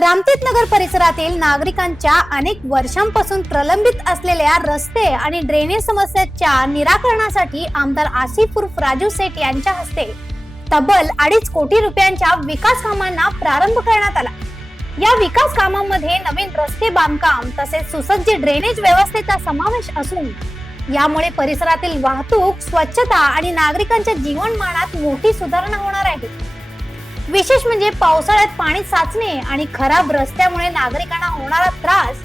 रामतीर्थनगर परिसरातील नागरिकांच्या अनेक वर्षांपासून प्रलंबित असलेल्या रस्ते आणि ड्रेनेज समस्यांच्या निराकरणासाठी आमदार आसिफ उर्फ राजू सेठ यांच्या हस्ते तब्बल 2.5 कोटी रुपयांच्या विकास कामांना प्रारंभ करण्यात आला। या विकास कामांमध्ये नवीन रस्ते बांधकाम तसेच सुसज्ज ड्रेनेज व्यवस्थेचा समावेश असून यामुळे परिसरातील वाहतूक, स्वच्छता आणि नागरिकांच्या जीवनमानात मोठी सुधारणा होणार आहे। विशेष म्हणजे पावसाळ्यात पाणी साचणे आणि खराब रस्त्यामुळे नागरिकांना होणारा त्रास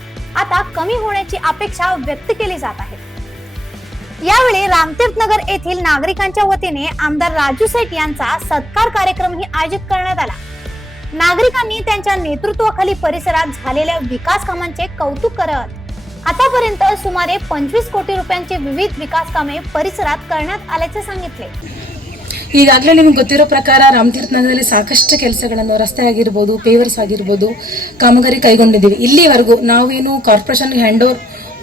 आता कमी होण्याची अपेक्षा व्यक्त केली जात आहे। यावेळी रामतीर्थनगर येथील नागरिकांच्या वतीने आमदार राजू सेठ यांचा सत्कार कार्यक्रमही आयोजित करण्यात आला। नागरिकांनी त्यांच्या नेतृत्वाखाली परिसरात झालेल्या विकास कामांचे कौतुक करत आतापर्यंत सुमारे 25 कोटी रुपयांचे विविध विकास कामे परिसरात करण्यात आल्याचे सांगितले। ಈಗಾಗಲೇ ನಿಮಗೆ ಗೊತ್ತಿರೋ ಪ್ರಕಾರ ರಾಮತೀರ್ಥನಗರದಲ್ಲಿ ಸಾಕಷ್ಟು ಕೆಲಸಗಳನ್ನು ರಸ್ತೆ ಆಗಿರ್ಬೋದು, ಪೇವರ್ಸ್ ಆಗಿರ್ಬೋದು ಕಾಮಗಾರಿ ಕೈಗೊಂಡಿದ್ದೀವಿ। ಇಲ್ಲಿವರೆಗೂ ನಾವೇನು ಕಾರ್ಪೊರೇಷನ್ಗೆ ಹ್ಯಾಂಡ್ ಓವರ್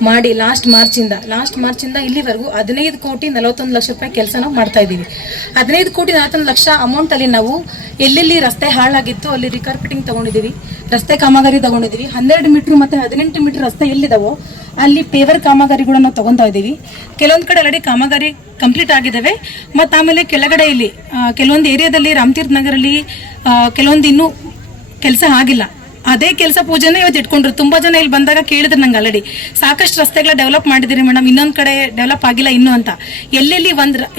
ಮಾಡಿ ಲಾಸ್ಟ್ ಮಾರ್ಚಿಂದ ಇಲ್ಲಿವರೆಗೂ 15 ಕೋಟಿ 41 ಲಕ್ಷ ರೂಪಾಯಿ ಕೆಲಸ ನಾವು ಮಾಡ್ತಾ ಇದ್ದೀವಿ। 15 ಕೋಟಿ 41 ಲಕ್ಷ ಅಮೌಂಟ್ ಅಲ್ಲಿ ನಾವು ಎಲ್ಲೆಲ್ಲಿ ರಸ್ತೆ ಹಾಳಾಗಿತ್ತು ಅಲ್ಲಿ ರಿಕಾರ್ಪೆಟಿಂಗ್ ತಗೊಂಡಿದ್ದೀವಿ, ರಸ್ತೆ ಕಾಮಗಾರಿ ತಗೊಂಡಿದ್ದೀವಿ। 12 ಮೀಟರ್ ಮತ್ತೆ 18 ಮೀಟರ್ ರಸ್ತೆ ಎಲ್ಲಿದಾವೋ ಅಲ್ಲಿ ಪೇವರ್ ಕಾಮಗಾರಿಗಳು ನಾವು ತಗೊಂತಾ ಇದ್ದೀವಿ। ಕೆಲವೊಂದು ಕಡೆ ಆಲ್ರೆಡಿ ಕಾಮಗಾರಿ ಕಂಪ್ಲೀಟ್ ಆಗಿದ್ದಾವೆ। ಮತ್ತು ಆಮೇಲೆ ಕೆಳಗಡೆ ಇಲ್ಲಿ ಕೆಲವೊಂದು ಏರಿಯಾದಲ್ಲಿ ರಾಮತೀರ್ಥನಗರಲ್ಲಿ ಕೆಲವೊಂದು ಇನ್ನೂ ಕೆಲಸ ಆಗಿಲ್ಲ। ಅದೇ ಕೆಲಸ ಪೂಜೆನೇ ಇವತ್ತು ಇಟ್ಕೊಂಡ್ರು। ತುಂಬಾ ಜನ ಇಲ್ಲಿ ಬಂದಾಗ ಕೇಳಿದ್ರು ನಂಗೆ ಆಲ್ರೆಡಿ ಸಾಕಷ್ಟು ರಸ್ತೆಗಳ ಡೆವಲಪ್ ಮಾಡಿದಿರಿ ಮೇಡಮ್, ಇನ್ನೊಂದ್ ಕಡೆ ಡೆವಲಪ್ ಆಗಿಲ್ಲ ಇನ್ನು ಅಂತ। ಎಲ್ಲೆಲ್ಲಿ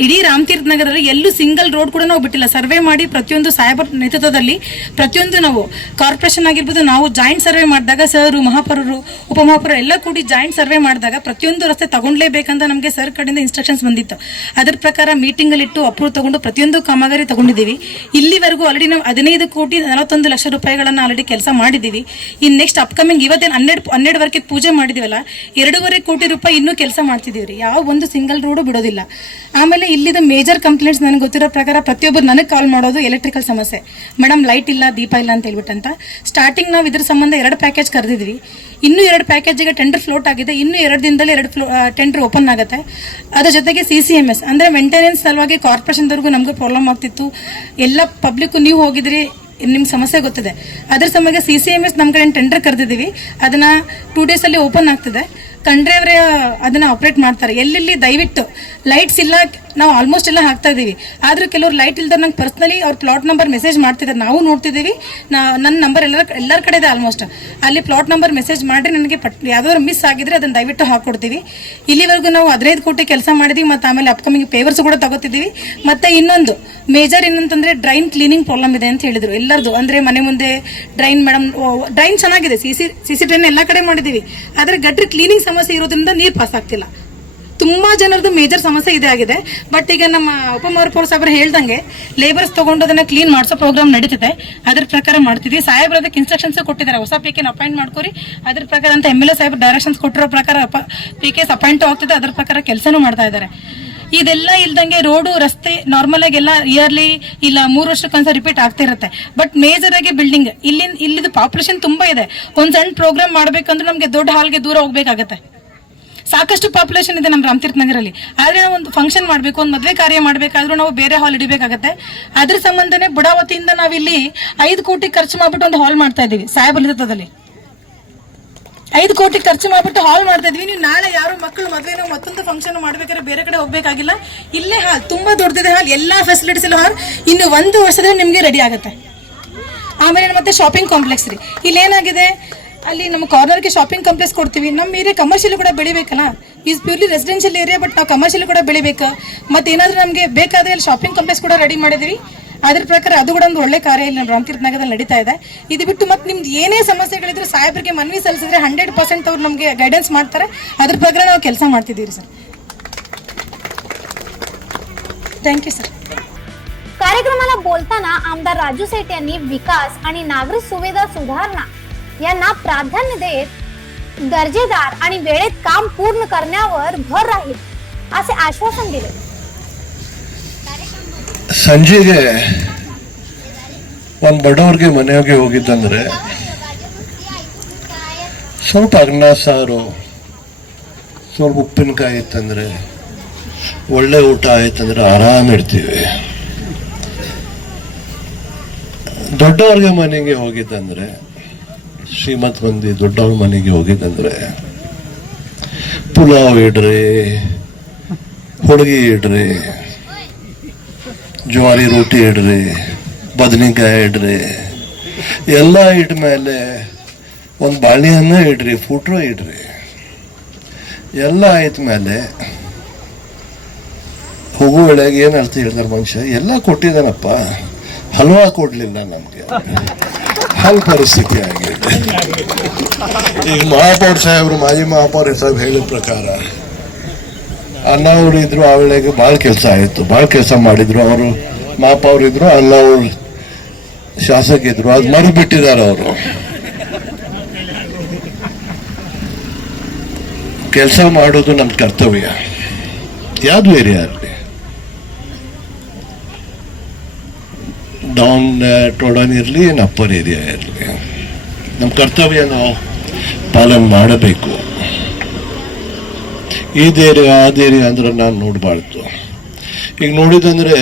ಇಡೀ ರಾಮತೀರ್ಥನಗರದಲ್ಲಿ ಎಲ್ಲೂ ಸಿಂಗಲ್ ರೋಡ್ ಕೂಡ ನಾವು ಬಿಟ್ಟಿಲ್ಲ। ಸರ್ವೆ ಮಾಡಿ ಪ್ರತಿಯೊಂದು ಸಾಹೇಬರ ನೇತೃತ್ವದಲ್ಲಿ ಪ್ರತಿಯೊಂದು ನಾವು ಕಾರ್ಪೊರೇಷನ್ ಆಗಿರ್ಬೋದು, ನಾವು ಜಾಯಿಂಟ್ ಸರ್ವೆ ಮಾಡಿದಾಗ ಸರ್, ಮಹಾಪೌರರು, ಉಪಮಹಾಪೌರರು ಎಲ್ಲ ಕೂಡಿ ಜಾಯಿಂಟ್ ಸರ್ವೆ ಮಾಡಿದಾಗ ಪ್ರತಿಯೊಂದು ರಸ್ತೆ ತಗೊಂಡ್ಲೇಬೇಕಂತ ನಮಗೆ ಸರ್ ಕಡೆಯಿಂದ ಇನ್ಸ್ಟ್ರಕ್ಷನ್ಸ್ ಬಂದಿತ್ತು। ಅದರ ಪ್ರಕಾರ ಮೀಟಿಂಗ್ ಅಲ್ಲಿ ಇಟ್ಟು ಅಪ್ರೂವ್ ತಗೊಂಡು ಪ್ರತಿಯೊಂದು ಕಾಮಗಾರಿ ತಗೊಂಡಿದ್ದೀವಿ। ಇಲ್ಲಿವರೆಗೂ ಆಲ್ರೆಡಿ ನಾವು 15 ಕೋಟಿ 41 ಲಕ್ಷ ರೂಪಾಯಿಗಳನ್ನ ಆಲ್ರೆಡಿ ಕೆಲಸ ಮಾಡಿದ್ದೀವಿ। ಇನ್ ನೆಕ್ಸ್ಟ್ ಅಪ್ಕಮಿಂಗ್ ಇವತ್ತೇನು 12 ವರ್ಕಿಗೆ ಪೂಜೆ ಮಾಡಿದಿವಲ್ಲ, 2.5 ಕೋಟಿ ರೂಪಾಯಿ ಇನ್ನೂ ಕೆಲಸ ಮಾಡ್ತಿದೀವಿ। ಯಾವ ಒಂದು ಸಿಂಗಲ್ ರೋಡು ಬಿಡೋದಿಲ್ಲ। ಆಮೇಲೆ ಇಲ್ಲಿದ ಮೇಜರ್ ಕಂಪ್ಲೇಂಟ್ಸ್ ನನಗೆ ಗೊತ್ತಿರೋ ಪ್ರಕಾರ ಪ್ರತಿಯೊಬ್ಬರು ನನಗೆ ಕಾಲ್ ಮಾಡೋದು ಎಲೆಕ್ಟ್ರಿಕಲ್ ಸಮಸ್ಯೆ, ಮೇಡಮ್ ಲೈಟ್ ಇಲ್ಲ, ದೀಪ ಇಲ್ಲ ಅಂತ ಹೇಳ್ಬಿಟ್ಟಂತ। ಸ್ಟಾರ್ಟಿಂಗ್ ನಾವು ಇದ್ರ ಸಂಬಂಧ 2 ಪ್ಯಾಕೇಜ್ ಕರೆದಿದ್ವಿ, ಇನ್ನೂ 2 ಪ್ಯಾಕೇಜ್ಗೆ ಟೆಂಡರ್ ಫ್ಲೋಟ್ ಆಗಿದೆ। ಇನ್ನೂ 2 ದಿನದಲ್ಲಿ 2 ಟೆಂಡರ್ ಓಪನ್ ಆಗುತ್ತೆ। ಅದರ ಜೊತೆಗೆ CCMS ಅಂದ್ರೆ ಮೇಂಟೆನೆನ್ಸ್ ಸಲುವಾಗಿ ಕಾರ್ಪೊರೇಷನ್ದವರೆಗೂ ನಮ್ಗೆ ಪ್ರಾಬ್ಲಮ್ ಆಗ್ತಿತ್ತು। ಎಲ್ಲ ಪಬ್ಲಿಕ್ ನೀವು ಹೋಗಿದ್ರಿ, ನಿಮ್ಗೆ ಸಮಸ್ಯೆ ಗೊತ್ತಿದೆ। ಅದ್ರ ಸಲುವಾಗಿ CCMS ನಮ್ಮ ಕಡೆ ಟೆಂಡರ್ ಕರೆದಿದ್ದೀವಿ, ಅದನ್ನ 2 ಡೇಸ್ ಅಲ್ಲಿ ಓಪನ್ ಆಗ್ತದೆ। ಕಂಡ್ರೆ ಅವರೇ ಅದನ್ನ ಆಪರೇಟ್ ಮಾಡ್ತಾರೆ। ಎಲ್ಲೆಲ್ಲಿ ದಯವಿಟ್ಟು ಲೈಟ್ಸ್ ಇಲ್ಲ, ನಾವು ಆಲ್ಮೋಸ್ಟ್ ಎಲ್ಲ ಹಾಕ್ತಾ ಇದೀವಿ, ಆದ್ರೂ ಕೆಲವರು ಲೈಟ್ ಇಲ್ದ ನಂಗೆ ಪರ್ಸನಲಿ ಅವ್ರ ಪ್ಲಾಟ್ ನಂಬರ್ ಮೆಸೇಜ್ ಮಾಡ್ತಿದ್ದಾರೆ, ನಾವು ನೋಡ್ತಿದ್ದೀವಿ। ನನ್ನ ನಂಬರ್ ಎಲ್ಲರ ಕಡೆ ಇದೆ ಆಲ್ಮೋಸ್ಟ್, ಅಲ್ಲಿ ಪ್ಲಾಟ್ ನಂಬರ್ ಮೆಸೇಜ್ ಮಾಡಿ ನನಗೆ ಯಾವ್ದಾದ್ರು ಮಿಸ್ ಆಗಿದ್ರೆ ಅದನ್ನ ದಯವಿಟ್ಟು ಹಾಕೊಡ್ತೀವಿ। ಇಲ್ಲಿವರೆಗೂ ನಾವು 15 ಕೋಟಿ ಕೆಲಸ ಮಾಡಿದೀವಿ, ಮತ್ತೆ ಆಮೇಲೆ ಅಪ್ಕಮಿಂಗ್ ಪೇವರ್ಸ್ ಕೂಡ ತಗೋತಿದ್ದೀವಿ। ಮತ್ತೆ ಇನ್ನೊಂದು ಮೇಜರ್ ಏನಂತಂದ್ರೆ ಡ್ರೈನ್ ಕ್ಲೀನಿಂಗ್ ಪ್ರಾಬ್ಲಮ್ ಇದೆ ಅಂತ ಹೇಳಿದ್ರು ಎಲ್ಲರದು। ಅಂದ್ರೆ ಮನೆ ಮುಂದೆ ಡ್ರೈನ್, ಮೇಡಮ್ ಡ್ರೈನ್ ಚೆನ್ನಾಗಿದೆ, ಸಿಸಿ ಡ್ರೈನ್ ಎಲ್ಲಾ ಕಡೆ ಮಾಡಿದೀವಿ, ಆದ್ರೆ ಗಟ್ರಿ ಕ್ಲೀನಿಂಗ್ ಸಮಸ್ಯೆ ಇರೋದ್ರಿಂದ ನೀರು ಪಾಸ್ ಆಗ್ತಿಲ್ಲ। ತುಂಬಾ ಜನರದ್ದು ಮೇಜರ್ ಸಮಸ್ಯೆ ಇದೆ ಆಗಿದೆ। ಬಟ್ ಈಗ ನಮ್ಮ ಉಪಮಹಾಪೌರ ಸಾಹೇಬ್ರು ಹೇಳ್ದಂಗೆ ಲೇಬರ್ಸ್ ತಗೊಂಡು ಅದನ್ನ ಕ್ಲೀನ್ ಮಾಡಿಸೋ ಪ್ರೋಗ್ರಾಮ್ ನಡೀತಿದೆ, ಅದ್ರ ಪ್ರಕಾರ ಮಾಡ್ತಿದ್ವಿ। ಸಾಹೇಬ್ರ ಅದಕ್ಕೆ ಇನ್ಸ್ಟ್ರಕ್ಷನ್ಸ್ ಕೊಟ್ಟಿದ್ದಾರೆ, ಹೊಸ ಪಿಕೆನ್ ಅಪಾಯಿಂಟ್ ಮಾಡ್ಕೊರಿ, ಅದ್ರ ಪ್ರಕಾರ ಅಂತ MLA ಸಾಹೇಬ್ರು ಡೈರೆಕ್ಷನ್ಸ್ ಕೊಟ್ಟಿರೋ ಪ್ರಕಾರ ಪಿಕೆಸ್ ಅಪಾಯಿಂಟ್ ಆಗ್ತಿದೆ, ಅದ್ರ ಪ್ರಕಾರ ಕೆಲಸನೂ ಮಾಡ್ತಾ ಇದ್ದಾರೆ। ಇದೆಲ್ಲ ಇಲ್ದಂಗೆ ರೋಡು, ರಸ್ತೆ ನಾರ್ಮಲ್ ಆಗಿ ಎಲ್ಲ ಇಯರ್ಲಿ ಇಲ್ಲ 3 ವರ್ಷಕ್ಕೊಂದ್ಸಲ ರಿಪೀಟ್ ಆಗ್ತಾ ಇರುತ್ತೆ। ಬಟ್ ಮೇಜರ್ ಆಗಿ ಬಿಲ್ಡಿಂಗ್ ಇಲ್ಲಿದು ಪಾಪ್ಯುಲೇಷನ್ ತುಂಬಾ ಇದೆ। ಒಂದ್ ಸಣ್ಣ ಪ್ರೋಗ್ರಾಮ್ ಮಾಡ್ಬೇಕಂದ್ರೆ ನಮ್ಗೆ ದೊಡ್ಡ ಹಾಲ್ಗೆ ದೂರ ಹೋಗ್ಬೇಕಾಗತ್ತೆ, ಸಾಕಷ್ಟು ಪಾಪ್ಯುಲೇಷನ್ ಇದೆ ನಮ್ಮ ರಾಮತೀರ್ಥನಗರಲ್ಲಿ। ಆದ್ರೆ ನಾವು ಒಂದು ಫಂಕ್ಷನ್ ಮಾಡ್ಬೇಕು, ಒಂದು ಮದುವೆ ಕಾರ್ಯ ಮಾಡ್ಬೇಕಾದ್ರೂ ನಾವು ಬೇರೆ ಹಾಲ್ ಇಡಬೇಕಾಗತ್ತೆ। ಅದ್ರ ಸಂಬಂಧನೇ ಬುಡಾವತಿಯಿಂದ ನಾವಿಲ್ಲಿ 5 ಕೋಟಿ ಖರ್ಚು ಮಾಡ್ಬಿಟ್ಟು ಒಂದು ಹಾಲ್ ಮಾಡ್ತಾ ಇದೀವಿ ಸಾಹೇಬರ ನೇತೃತ್ವದಲ್ಲಿ। 5 ಕೋಟಿ ಖರ್ಚು ಮಾಡ್ಬಿಟ್ಟು ಹಾಲ್ ಮಾಡ್ತಾ ಇದ್ವಿ। ನೀವು ನಾಳೆ ಯಾರು ಮಕ್ಕಳು ಮದುವೆನೋ ಮತ್ತೊಂದು ಫಂಕ್ಷನ್ ಮಾಡ್ಬೇಕಾದ್ರೆ ಬೇರೆ ಕಡೆ ಹೋಗ್ಬೇಕಾಗಿಲ್ಲ, ಇಲ್ಲೇ ಹಾಲ್ ತುಂಬಾ ದೊಡ್ಡದಿದೆ ಹಾಲ್, ಎಲ್ಲಾ ಫೆಸಿಲಿಟೀಸ್ ಎಲ್ಲ ಹಾಲ್ ಇನ್ನು 1 ವರ್ಷದಲ್ಲಿ ನಿಮ್ಗೆ ರೆಡಿ ಆಗುತ್ತೆ। ಆಮೇಲೆ ಮತ್ತೆ ಶಾಪಿಂಗ್ ಕಾಂಪ್ಲೆಕ್ಸ್ ರೀ, ಇಲ್ಲೇನಾಗಿದೆ ಅಲ್ಲಿ ನಮ್ಮ ಕಾರ್ನರ್ಗೆ ಶಾಪಿಂಗ್ ಕಾಂಪ್ಲೆಕ್ಸ್ ಕೊಡ್ತೀವಿ। ನಮ್ಮ ಏರಿಯಾ ಕಮರ್ಷಿಯಲ್ ಕೂಡ ಬೆಳಿಬೇಕಲ್ಲ, is purely residential area, but ನಾವು ಕಮರ್ಷಿಯಲ್ ಕೂಡ ಬೆಳಿಬೇಕು। ಮತ್ತೆ ಏನಾದ್ರೂ ನಮಗೆ ಬೇಕಾದ್ರೆ ಅಲ್ಲಿ ಶಾಪಿಂಗ್ ಕಾಂಪ್ಲೆಕ್ಸ್ ಕೂಡ ರೆಡಿ ಮಾಡಿದೀವಿ, ಅದ್ರ ಪ್ರಕಾರ ಅದು ಕೂಡ ಒಂದು ಒಳ್ಳೆ ಕಾರ್ಯ ಇಲ್ಲಿ ನಮ್ಮ ರಾಮತೀರ್ಥನಗರದಲ್ಲಿ ನಡೀತಾ ಇದೆ। ಇದು ಬಿಟ್ಟು ಮತ್ತೆ ನಿಮ್ದು ಏನೇ ಸಮಸ್ಯೆಗಳಿದ್ರು ಸಾಹೇಬರಿಗೆ ಮನವಿ ಸಲ್ಲಿಸಿದ್ರೆ 100% ಅವ್ರು ನಮಗೆ ಗೈಡೆನ್ಸ್ ಮಾಡ್ತಾರೆ, ಅದ್ರ ಪ್ರಕಾರ ನಾವು ಕೆಲಸ ಮಾಡ್ತಿದ್ದೀವಿ ಸರ್। Thank you sir. कार्यक्रमाला बोलताना आमदार राजू सेठ यांनी विकास आणि नागरिक सुविधा सुधारणा यांना प्राधान्य देत दर्जेदार आणि वेळेत काम पूर्ण करण्यावर भर राहील असे आश्वासन दिले। ಸಂಜೆಗೆ ಒಂದು ಬಡವರಿಗೆ ಮನೆಗೆ ಹೋಗಿದ್ದಂದ್ರೆ ಸ್ವಲ್ಪ ಅನ್ನ ಸಾರು, ಸ್ವಲ್ಪ ಉಪ್ಪಿನಕಾಯಿ ಇತ್ತಂದ್ರೆ, ಒಳ್ಳೆ ಊಟ ಆಯ್ತಂದ್ರೆ ಆರಾಮ್ ಇರ್ತೀವಿ। ದೊಡ್ಡವ್ರಿಗೆ ಮನೆಗೆ ಹೋಗಿದ್ದಂದ್ರೆ ಶ್ರೀಮಂತ ಮಂದಿ ದೊಡ್ಡವ್ರ ಮನೆಗೆ ಹೋಗಿದ್ದಂದ್ರೆ ಪುಲಾವ್ ಇಡ್ರಿ, ಹೋಳಿಗೆ ಇಡ್ರಿ, ಜ್ವಾರಿ ರೊಟ್ಟಿ ಇಡ್ರಿ, ಬದನೆಕಾಯಿ ಇಡ್ರಿ, ಎಲ್ಲ ಇಟ್ಮೇಲೆ ಒಂದು ಬಾಳೆಹಣ್ಣು ಇಡ್ರಿ, ಫುಟ್ರೋ ಇಡ್ರಿ, ಎಲ್ಲ ಆಯ್ತಮೇಲೆ ಹೋಗೋ ವೇಳೆಗೆ ಏನು ಅರ್ಥ ಹೇಳ್ತಾರೆ ಮನುಷ್ಯ, ಎಲ್ಲ ಕೊಟ್ಟಿದ್ದಾನಪ್ಪ, ಹಲ್ವಾ ಕೊಡ್ಲಿಲ್ಲ ನಮಗೆ, ಹಲ್ ಪರಿಸ್ಥಿತಿ ಆಗಿದೆ. ಈಗ ಮಹಾಪೌರ ಸಾಹೇಬ್ರು, ಮಾಜಿ ಮಹಾಪೌರ ಸಾಹೇಬ್ ಹೇಳಿದ ಪ್ರಕಾರ ಅಣ್ಣವ್ರು ಇದ್ರು, ಆ ವೇಳೆಗೆ ಭಾಳ ಕೆಲಸ ಆಯಿತು, ಭಾಳ ಕೆಲಸ ಮಾಡಿದ್ರು. ಅವರು ಮಹಾಪೌರ ಇದ್ರು, ಅಣ್ಣವ್ರು ಶಾಸಕ ಇದ್ರು, ಅದು ಮರೆಬಿಟ್ಟಿದ್ದಾರೆ ಅವರು. ಕೆಲಸ ಮಾಡೋದು ನಮ್ಮ ಕರ್ತವ್ಯ, ಯಾವುದು ಏರಿಯಾ ಇರಲಿ, ಡೌನ್ ಟೋಡನ್ ಇರಲಿ, ಏನು ಅಪ್ಪರ್ ಏರಿಯಾ ಇರಲಿ, ನಮ್ಮ ಕರ್ತವ್ಯ ನಾವು ಪಾಲನೆ ಮಾಡಬೇಕು. ಇದೇರಿಯಾ ಅದೇರಿಯಾ ಅಂದ್ರೆ ನಾನು ನೋಡಬಾರ್ದು. ಈಗ ನೋಡಿದಂದ್ರೆ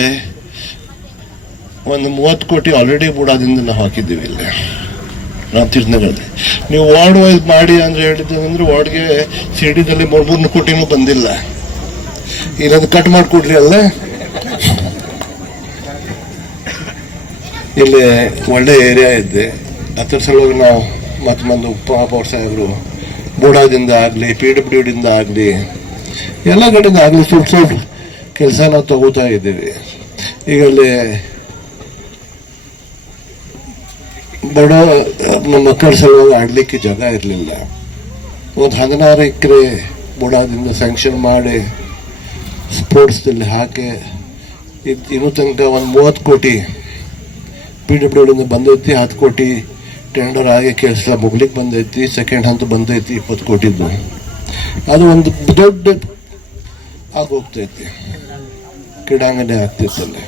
ಒಂದು 30 ಕೋಟಿ ಆಲ್ರೆಡಿ ಬುಡಾದಿಂದ ನಾವು ಹಾಕಿದ್ದೀವಿ ಇಲ್ಲಿ ರಾಮತೀರ್ಥನಗರದಲ್ಲಿ. ನೀವು ವಾರ್ಡ್ ವೈಸ್ ಮಾಡಿ ಅಂದ್ರೆ ಹೇಳಿದ್ರೆ ವಾರ್ಡ್ಗೆ ಸಿಟಿದಲ್ಲಿ 300 ಕೋಟಿನೂ ಬಂದಿಲ್ಲ. ಇಲ್ಲದು ಕಟ್ ಮಾಡಿಕೊಡ್ರಿ ಅಲ್ಲ. ಇಲ್ಲಿ ಒಳ್ಳೆ ಏರಿಯಾ ಇದೆ, ಅದ್ರ ಸಲುವಾಗಿ ನಾವು ಮತ್ತೆ ಉಪಮಹಾಪೌರ ಸಾಹೇಬರು ಬುಡಾದಿಂದ ಆಗಲಿ, PWD ಆಗಲಿ, ಎಲ್ಲ ಕಡೆಯಿಂದ ಆಗಲಿ ಸ್ವಲ್ಪ ಕೆಲಸ ನಾವು ತಗೋತಾ ಇದ್ದೀವಿ. ಈಗ ಅಲ್ಲಿ ಬಡ ನಮ್ಮ ಮಕ್ಕಳ ಸಲುವಾಗಿ ಆಡಲಿಕ್ಕೆ ಜಾಗ ಇರಲಿಲ್ಲ. ಒಂದು 16 ಎಕರೆ ಬುಡಾದಿಂದ ಸ್ಯಾಂಕ್ಷನ್ ಮಾಡಿ ಸ್ಪೋರ್ಟ್ಸ್ದಲ್ಲಿ ಹಾಕಿ ಇನ್ನೂ ತನಕ ಒಂದು 30 ಕೋಟಿ PWD ಬಂದೈತಿ, 10 ಕೋಟಿ ಟೆಂಡರ್ ಆಗಿ ಕೆಲಸ ಮುಗ್ಲಿಕ್ಕೆ ಬಂದೈತಿ, ಸೆಕೆಂಡ್ ಹಂತ ಬಂದೈತಿ 20 ಕೋಟಿದ್ದು. ಅದು ಒಂದು ದೊಡ್ಡ ಆಗೋಗ್ತೈತಿ, ಕ್ರೀಡಾಂಗಣ ಆಗ್ತೈತಲ್ಲಿ.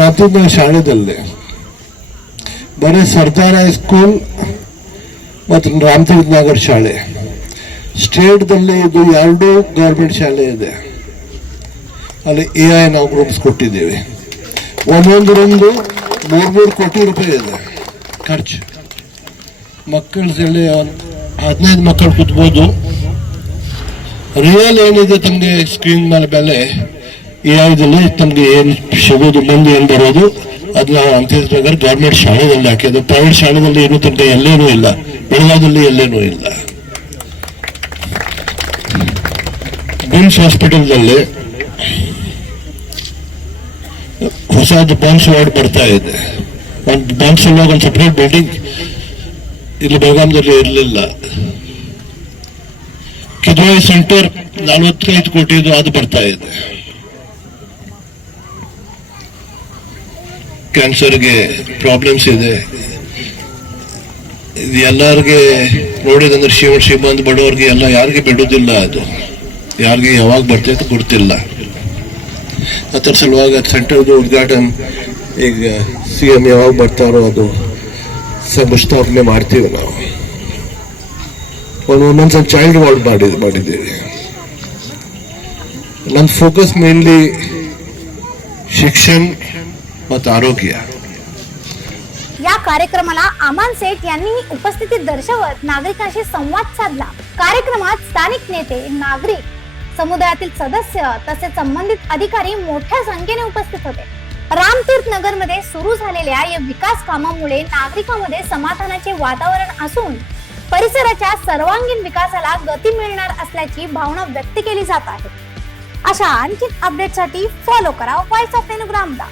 ರಾತ್ರಿ ಶಾಲೆದಲ್ಲಿ ಬರೀ ಸರ್ದಾರ್ ಹೈಸ್ಕೂಲ್ ಮತ್ತು ರಾಮತೀರ್ಥನಗರ್ ಶಾಲೆ, ಸ್ಟೇಟ್ದಲ್ಲಿ ಇದು 2 ಗೌರ್ಮೆಂಟ್ ಶಾಲೆ ಇದೆ. ಅಲ್ಲಿ AI ನಾವು ಗ್ರೂಪ್ಸ್ ಕೊಟ್ಟಿದ್ದೇವೆ. ಒಂದೊಂದರೊಂದು 3 ಕೋಟಿ ರೂಪಾಯಿ ಇದೆ ಖರ್ಚು. ಮಕ್ಕಳಲ್ಲಿ 15 ಮಕ್ಕಳು ಕೂತ್ಬೋದು. ರಿಯಲ್ ಏನಿದೆ ತಮಗೆ ಸ್ಕ್ರೀನ್ ಮೇಲೆ ಬೆಲೆ, AI ತಮಗೆ ಏನು ಸಿಗೋದು, ಮುಂದೆ ಏನು ಬರೋದು, ಅದನ್ನ ರಾಮತೀರ್ಥನಗರ್ ಗೌರ್ಮೆಂಟ್ ಶಾಲೆದಲ್ಲಿ ಹಾಕಿದ್ದು. ಪ್ರೈವೇಟ್ ಶಾಲೆದಲ್ಲಿ ಏನೂ ತನಕ ಎಲ್ಲೇನೂ ಇಲ್ಲ, ಬೆಳಗಾವಿಯಲ್ಲಿ ಎಲ್ಲೇನೂ ಇಲ್ಲ. ಬಿಮ್ಸ್ ಹಾಸ್ಪಿಟಲ್ದಲ್ಲಿ ಹೊಸದು ಬಾಂಬ್ಸ್ ವಾರ್ಡ್ ಬರ್ತಾ ಇದೆ. ಒಂದು ಬಾಂಬ್ಸ್ ಒಂದು ಸಪ್ರೇಟ್ ಬಿಲ್ಡಿಂಗ್ ಇಲ್ಲಿ ಬೆಳಗಾಂದಲ್ಲಿ ಇರಲಿಲ್ಲ. ಕಿದ್ವಾಯಿ ಸೆಂಟರ್ 45 ಕೋಟಿದು ಅದು ಬರ್ತಾ ಇದೆ. ಕ್ಯಾನ್ಸರ್ಗೆ ಪ್ರಾಬ್ಲಮ್ಸ್ ಇದೆ. ಇದು ಎಲ್ಲರಿಗೆ ನೋಡಿದಂದ್ರೆ ಶ್ರೀಮಂತ ಬಡವರಿಗೆ ಎಲ್ಲ ಯಾರಿಗೆ ಬಿಡೋದಿಲ್ಲ. ಅದು ಯಾರಿಗೆ ಯಾವಾಗ ಬರ್ತೈತೆ ಗೊತ್ತಿಲ್ಲ. ಅದರ ಸಲುವಾಗಿ ಸೆಂಟರ್ದು ಉದ್ಘಾಟನೆ ಈಗ CM ಯಾವಾಗ ಬರ್ತಾರೋ ಅದು ಸಂಸ್ಥಾಪನೆ ಮಾಡ್ತೀವಿ ನಾವು. ಒಂದೊಂದ್ಸಲ ಚೈಲ್ಡ್ ವಾರ್ಡ್ ಮಾಡಿದ್ದೇವೆ. ನನ್ನ फोकस मेनली शिक्षण ಮತ್ತು आरोग्य. या कार्यक्रमाला अमान सेठ यांनी उपस्थिती दर्शवत नागरिकांशी संवाद साधला. कार्यक्रमात स्थानिक नेते, नागरिक, समुदायातील सदस्य तसेच संबंधित अधिकारी मोठ्या संख्येने उपस्थित होते. रामतीर्थनगर मध्ये सुरू झालेल्या या विकास कामामुळे नागरिकांमध्ये समाधानाचे वातावरण असून परिसराच्या सर्वांगीण विकासाला गती मिळणार असल्याची भावना व्यक्त केली जात आहे. अशा आणखी अपडेटसाठी फॉलो करा व्हॉइस ऑफ ग्रामदा.